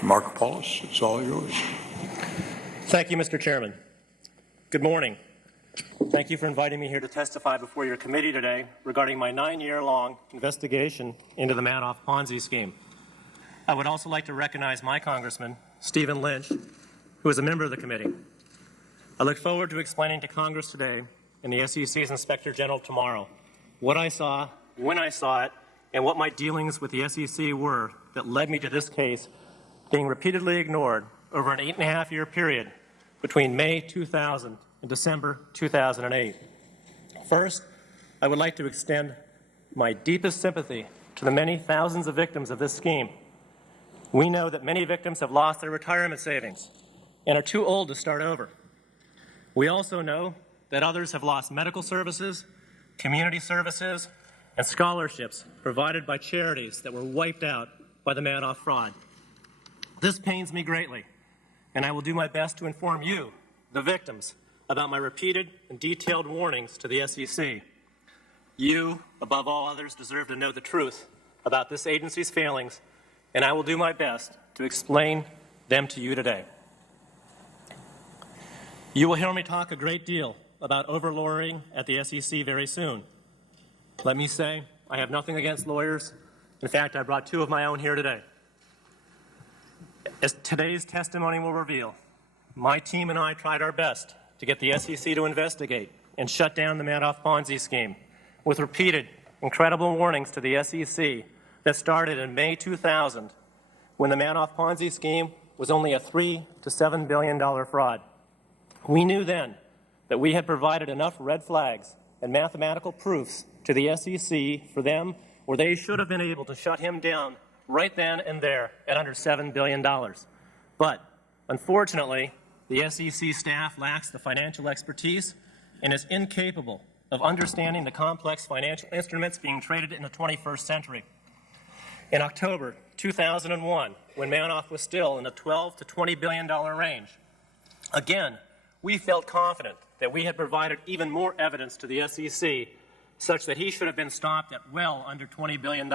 Mr. Markopolos, it's all yours. Thank you, Mr. Chairman. Good morning. Thank you for inviting me here to testify before your committee today regarding my 9-year-long investigation into the Madoff Ponzi scheme. I would also like to recognize my Congressman, Stephen Lynch, who is a member of the committee. I look forward to explaining to Congress today and the SEC's Inspector General tomorrow what I saw, when I saw it, and what my dealings with the SEC were that led me to this case being repeatedly ignored over an 8.5-year period between May 2000 and December 2008. First, I would like to extend my deepest sympathy to the many thousands of victims of this scheme. We know that many victims have lost their retirement savings and are too old to start over. We also know that others have lost medical services, community services, and scholarships provided by charities that were wiped out by the Madoff fraud. This pains me greatly, and I will do my best to inform you, the victims, about my repeated and detailed warnings to the SEC. You, above all others, deserve to know the truth about this agency's failings, and I will do my best to explain them to you today. You will hear me talk a great deal about overlawyering at the SEC very soon. Let me say, I have nothing against lawyers. In fact, I brought 2 of my own here today. As today's testimony will reveal, my team and I tried our best to get the SEC to investigate and shut down the Madoff Ponzi scheme with repeated, incredible warnings to the SEC that started in May 2000 when the Madoff Ponzi scheme was only a $3 to $7 billion fraud. We knew then that we had provided enough red flags and mathematical proofs to the SEC for them, or they should have been able to shut him down right then and there at under $7 billion. But unfortunately, the SEC staff lacks the financial expertise and is incapable of understanding the complex financial instruments being traded in the 21st century. In October 2001, when Madoff was still in the $12 to $20 billion range, again, we felt confident that we had provided even more evidence to the SEC such that he should have been stopped at well under $20 billion.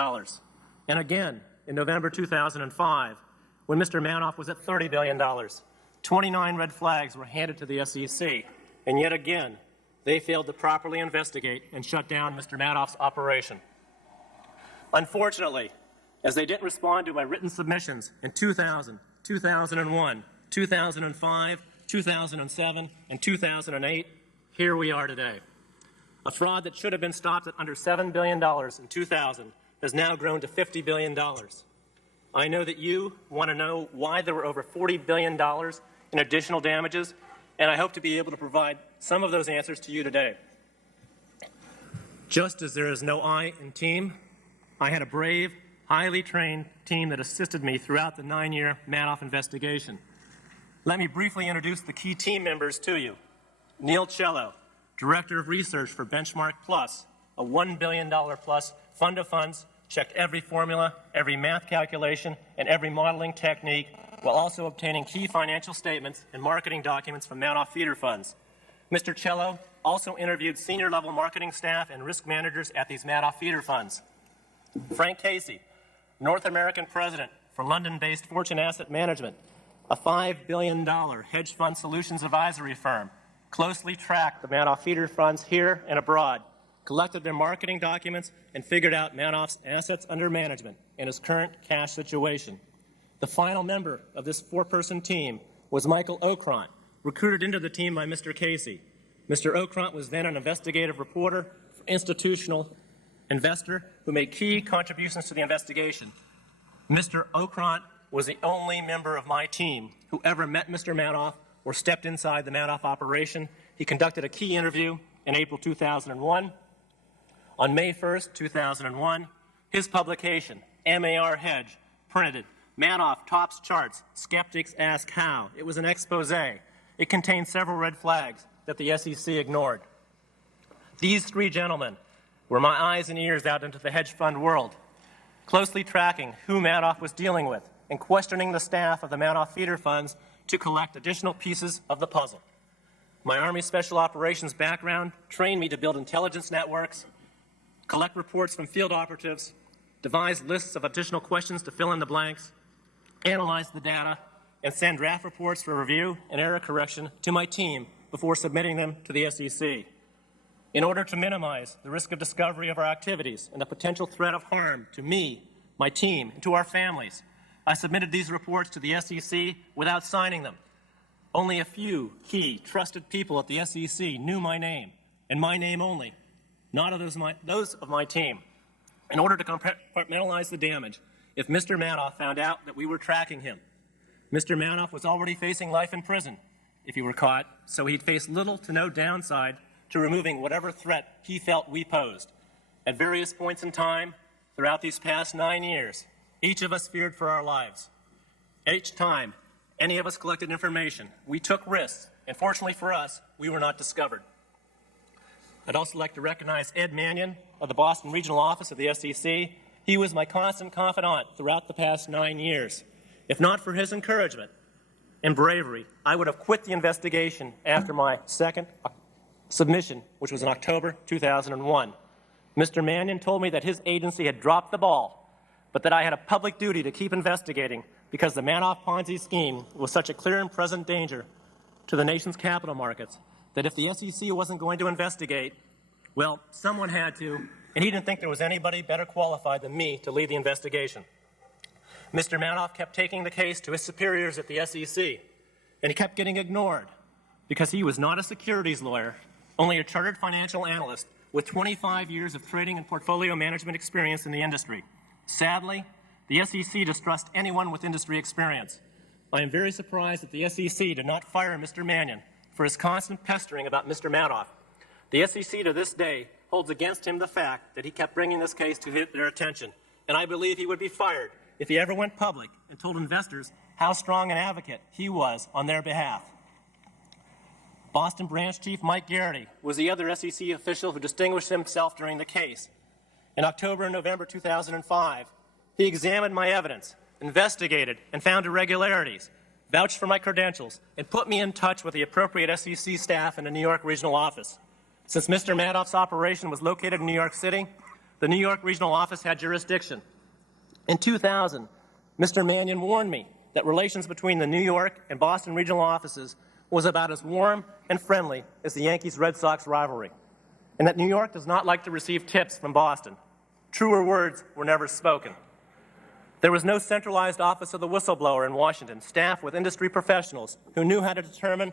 And again, in November 2005, when Mr. Madoff was at $30 billion, 29 red flags were handed to the SEC, and yet again, they failed to properly investigate and shut down Mr. Madoff's operation. Unfortunately, as they didn't respond to my written submissions in 2000, 2001, 2005, 2007, and 2008, here we are today. A fraud that should have been stopped at under $7 billion in 2000 has now grown to $50 billion. I know that you want to know why there were over $40 billion in additional damages, and I hope to be able to provide some of those answers to you today. Just as there is no I in team, I had a brave, highly trained team that assisted me throughout the 9-year Madoff investigation. Let me briefly introduce the key team members to you. Neil Cello, Director of Research for Benchmark Plus, a $1 billion plus fund of funds, checked every formula, every math calculation, and every modeling technique, while also obtaining key financial statements and marketing documents from Madoff feeder funds. Mr. Cello also interviewed senior-level marketing staff and risk managers at these Madoff feeder funds. Frank Casey, North American President for London-based Fortune Asset Management, a $5 billion hedge fund solutions advisory firm, closely tracked the Madoff feeder funds here and abroad, collected their marketing documents, and figured out Madoff's assets under management and his current cash situation. The final member of this 4-person team was Michael Okront, recruited into the team by Mr. Casey. Mr. Okront was then an investigative reporter, institutional investor who made key contributions to the investigation. Mr. Okront was the only member of my team who ever met Mr. Madoff or stepped inside the Madoff operation. He conducted a key interview in April 2001. On May 1st, 2001, his publication, MAR Hedge, printed Madoff tops charts, skeptics ask how. It was an expose. It contained several red flags that the SEC ignored. These 3 gentlemen were my eyes and ears out into the hedge fund world, closely tracking who Madoff was dealing with and questioning the staff of the Madoff feeder funds to collect additional pieces of the puzzle. My Army Special Operations background trained me to build intelligence networks, collect reports from field operatives, devise lists of additional questions to fill in the blanks, analyze the data, and send draft reports for review and error correction to my team before submitting them to the SEC. In order to minimize the risk of discovery of our activities and the potential threat of harm to me, my team, and to our families, I submitted these reports to the SEC without signing them. Only a few key, trusted people at the SEC knew my name, and my name only, not those of my team. In order to compartmentalize the damage, if Mr. Madoff found out that we were tracking him, Mr. Madoff was already facing life in prison if he were caught, so he'd face little to no downside to removing whatever threat he felt we posed. At various points in time throughout these past 9 years, each of us feared for our lives. Each time any of us collected information, we took risks, and fortunately for us, we were not discovered. I'd also like to recognize Ed Mannion of the Boston Regional Office of the SEC. He was my constant confidant throughout the past 9 years. If not for his encouragement and bravery, I would have quit the investigation after my second submission, which was in October 2001. Mr. Mannion told me that his agency had dropped the ball, but that I had a public duty to keep investigating because the Madoff Ponzi scheme was such a clear and present danger to the nation's capital markets that if the SEC wasn't going to investigate, well, someone had to, and he didn't think there was anybody better qualified than me to lead the investigation. Mr. Madoff kept taking the case to his superiors at the SEC, and he kept getting ignored because he was not a securities lawyer, only a chartered financial analyst with 25 years of trading and portfolio management experience in the industry. Sadly, the SEC distrusts anyone with industry experience. I am very surprised that the SEC did not fire Mr. Mannion for his constant pestering about Mr. Madoff. The SEC to this day holds against him the fact that he kept bringing this case to their attention, and I believe he would be fired if he ever went public and told investors how strong an advocate he was on their behalf. Boston Branch Chief Mike Garrity was the other SEC official who distinguished himself during the case. In October and November 2005, he examined my evidence, investigated, and found irregularities, vouched for my credentials, and put me in touch with the appropriate SEC staff in the New York regional office. Since Mr. Madoff's operation was located in New York City, the New York regional office had jurisdiction. In 2000, Mr. Mannion warned me that relations between the New York and Boston regional offices was about as warm and friendly as the Yankees-Red Sox rivalry, and that New York does not like to receive tips from Boston. Truer words were never spoken. There was no centralized office of the whistleblower in Washington, staffed with industry professionals who knew how to determine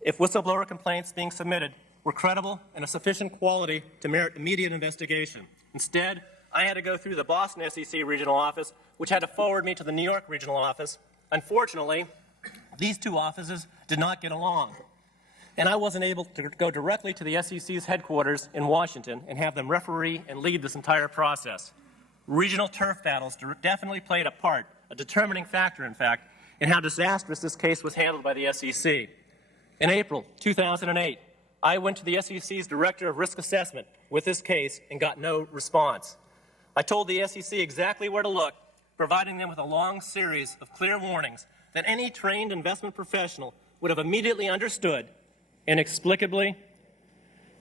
if whistleblower complaints being submitted were credible and of sufficient quality to merit immediate investigation. Instead, I had to go through the Boston SEC regional office, which had to forward me to the New York regional office. Unfortunately, these two offices did not get along, and I wasn't able to go directly to the SEC's headquarters in Washington and have them referee and lead this entire process. Regional turf battles definitely played a part, a determining factor, in fact, in how disastrous this case was handled by the SEC. In April 2008, I went to the SEC's Director of Risk Assessment with this case and got no response. I told the SEC exactly where to look, providing them with a long series of clear warnings that any trained investment professional would have immediately understood. Inexplicably,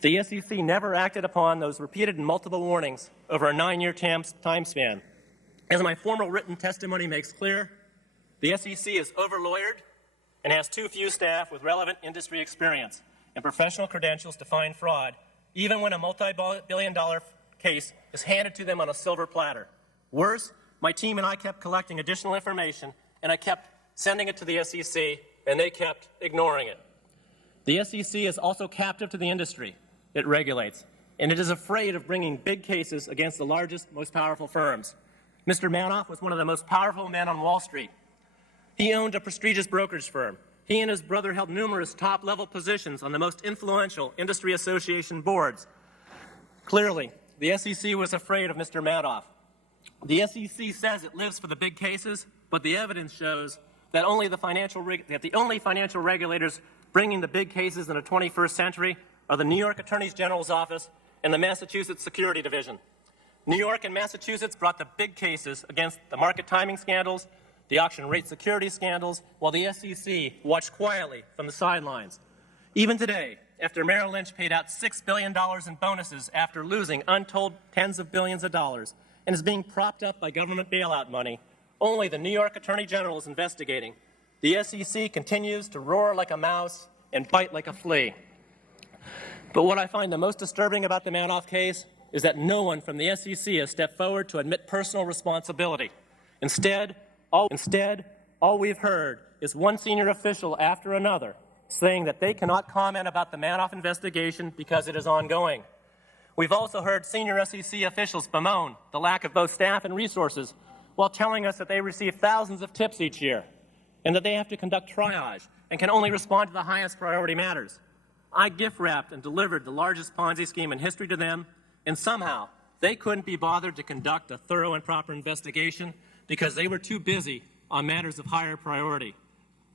the SEC never acted upon those repeated and multiple warnings over a 9-year time span. As my formal written testimony makes clear, the SEC is over-lawyered and has too few staff with relevant industry experience and professional credentials to find fraud, even when a multi-billion-dollar case is handed to them on a silver platter. Worse, my team and I kept collecting additional information, and I kept sending it to the SEC, and they kept ignoring it. The SEC is also captive to the industry it regulates, and it is afraid of bringing big cases against the largest, most powerful firms. Mr. Madoff was one of the most powerful men on Wall Street. He owned a prestigious brokerage firm. He and his brother held numerous top-level positions on the most influential industry association boards. Clearly, the SEC was afraid of Mr. Madoff. The SEC says it lives for the big cases, but the evidence shows that the only financial regulators bringing the big cases in the 21st century are the New York Attorney General's Office and the Massachusetts Security Division. New York and Massachusetts brought the big cases against the market timing scandals, the auction rate security scandals, while the SEC watched quietly from the sidelines. Even today, after Merrill Lynch paid out $6 billion in bonuses after losing untold tens of billions of dollars and is being propped up by government bailout money, Only the New York Attorney General is investigating. The SEC continues to roar like a mouse and bite like a flea. But what I find the most disturbing about the Madoff case is that no one from the SEC has stepped forward to admit personal responsibility. Instead, all we've heard is one senior official after another saying that they cannot comment about the Madoff investigation because it is ongoing. We've also heard senior SEC officials bemoan the lack of both staff and resources while telling us that they receive thousands of tips each year and that they have to conduct triage and can only respond to the highest priority matters. I gift-wrapped and delivered the largest Ponzi scheme in history to them, and somehow they couldn't be bothered to conduct a thorough and proper investigation because they were too busy on matters of higher priority.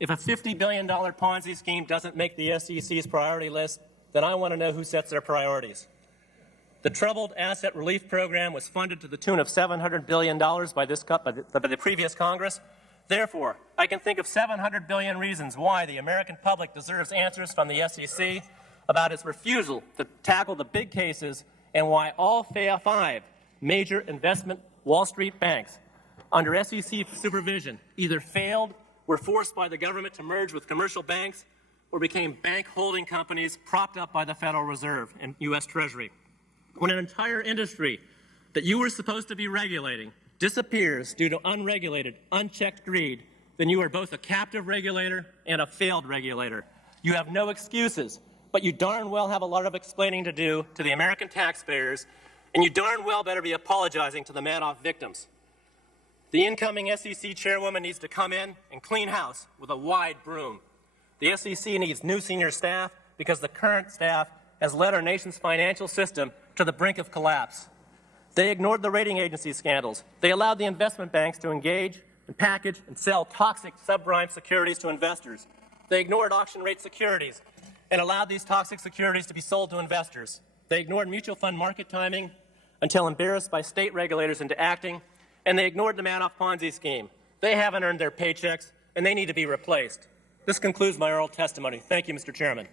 If a $50 billion Ponzi scheme doesn't make the SEC's priority list, then I want to know who sets their priorities. The Troubled Asset Relief Program was funded to the tune of $700 billion by the previous Congress. Therefore, I can think of 700 billion reasons why the American public deserves answers from the SEC about its refusal to tackle the big cases and why all 5 major investment Wall Street banks under SEC supervision either failed, were forced by the government to merge with commercial banks, or became bank holding companies propped up by the Federal Reserve and U.S. Treasury. When an entire industry that you were supposed to be regulating disappears due to unregulated, unchecked greed, then you are both a captive regulator and a failed regulator. You have no excuses, but you darn well have a lot of explaining to do to the American taxpayers, and you darn well better be apologizing to the Madoff victims. The incoming SEC chairwoman needs to come in and clean house with a wide broom. The SEC needs new senior staff because the current staff has led our nation's financial system to the brink of collapse. They ignored the rating agency scandals. They allowed the investment banks to engage and package and sell toxic subprime securities to investors. They ignored auction rate securities and allowed these toxic securities to be sold to investors. They ignored mutual fund market timing until embarrassed by state regulators into acting, and they ignored the Madoff Ponzi scheme. They haven't earned their paychecks, and they need to be replaced. This concludes my oral testimony. Thank you, Mr. Chairman.